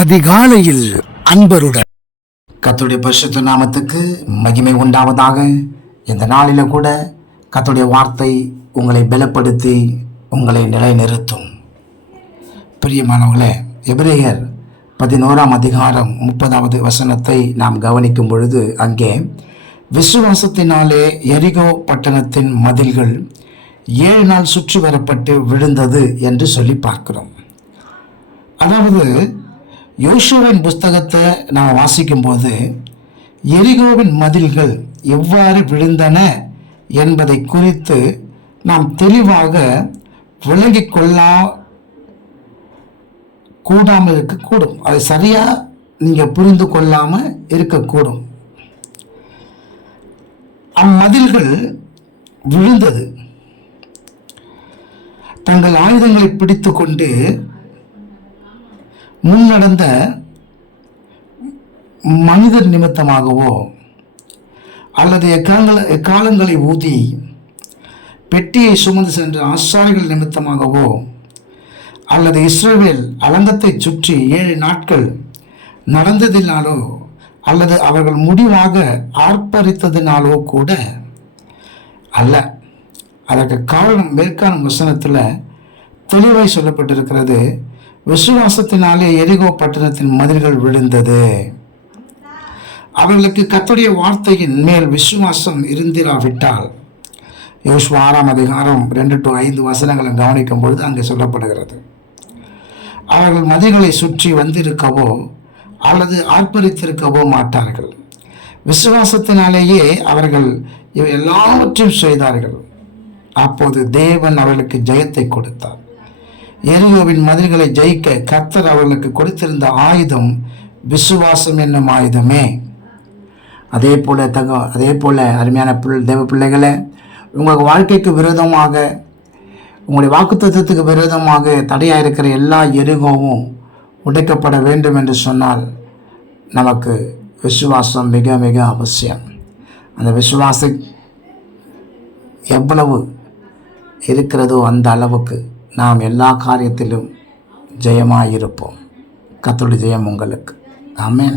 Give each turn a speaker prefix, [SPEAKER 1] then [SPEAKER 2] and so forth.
[SPEAKER 1] அதிகாலையில் அன்பருடன்.
[SPEAKER 2] கத்துடைய பரிசுத்த நாமத்துக்கு மகிமை உண்டாவதாக. இந்த நாளில கூட கத்துடைய வார்த்தை உங்களை பலப்படுத்தி உங்களை நிலைநிறுத்தும். பிரியமானவர்களே எபிரேயர் பதினோராம் அதிகாரம் முப்பதாவது வசனத்தை நாம் கவனிக்கும் பொழுது அங்கே விசுவாசத்தினாலே எரிகோ பட்டணத்தின் மதில்கள் ஏழு நாள் சுற்றி வரப்பட்டு விழுந்தது என்று சொல்லி பார்க்கிறோம். அதாவது யோசுவின் புஸ்தகத்தை நாம் வாசிக்கும்போது எரிகோவின் மதில்கள் எவ்வாறு விழுந்தன என்பதை குறித்து நாம் தெளிவாக விளங்கிக் கொள்ளா கூடாமல் இருக்கக்கூடும். அது சரியாக நீங்கள் புரிந்து கொள்ளாமல் இருக்கக்கூடும். அம்மதில்கள் விழுந்தது. தங்கள் ஆயுதங்களை முன் நடந்த மனிதர் நிமித்தமாகவோ அல்லது எக்காலங்கள எக்காலங்களை ஊதி பெட்டியை சுமந்து சென்ற ஆசாரிகள் நிமித்தமாகவோ அல்லது இஸ்ரேவேல் அலங்கத்தை சுற்றி ஏழு நாட்கள் நடந்ததினாலோ அல்லது அவர்கள் முடிவாக ஆர்ப்பரித்ததினாலோ கூட அல்ல. அதற்கு காரணம் மேற்கான வசனத்தில் தெளிவாய் சொல்லப்பட்டிருக்கிறது. விசுவாசத்தினாலே எரிகோ பட்டணத்தின் மதில்கள் விழுந்தது. அவர்களுக்கு கத்துடைய வார்த்தையின் மேல் விசுவாசம் இருந்திராவிட்டால் யோசுவா ஆறாம் அதிகாரம் ரெண்டு டு ஐந்து வசனங்களை கவனிக்கும் பொழுது அங்கே சொல்லப்படுகிறது. அவர்கள் மதில்களை சுற்றி வந்திருக்கவோ அல்லது ஆர்ப்பரித்திருக்கவோ மாட்டார்கள். விசுவாசத்தினாலேயே அவர்கள் இவை எல்லாவற்றையும் செய்தார்கள். அப்போது தேவன் அவர்களுக்கு ஜெயத்தை கொடுத்தார். எரியோவின் மதில்களை ஜெயிக்க கர்த்தர் அவர்களுக்கு கொடுத்திருந்த ஆயுதம் விசுவாசம் என்னும் ஆயுதமே. அதே போல தக அதே போல அருமையான பிள் தேவ பிள்ளைகளை உங்கள் வாழ்க்கைக்கு விரோதமாக உங்களுடைய வாக்குத்தத்தத்துக்கு விரோதமாக தடையாக இருக்கிற எல்லா எருகவும் உடைக்கப்பட வேண்டும் என்று சொன்னால் நமக்கு விசுவாசம் மிக மிக அவசியம். அந்த விசுவாசம் எவ்வளவு இருக்கிறதோ அந்த அளவுக்கு நாம் எல்லா காரியத்திலும் ஜெயமாக இருப்போம் கத்தோட ஜெயம் உங்களுக்கு. ஆமேன்.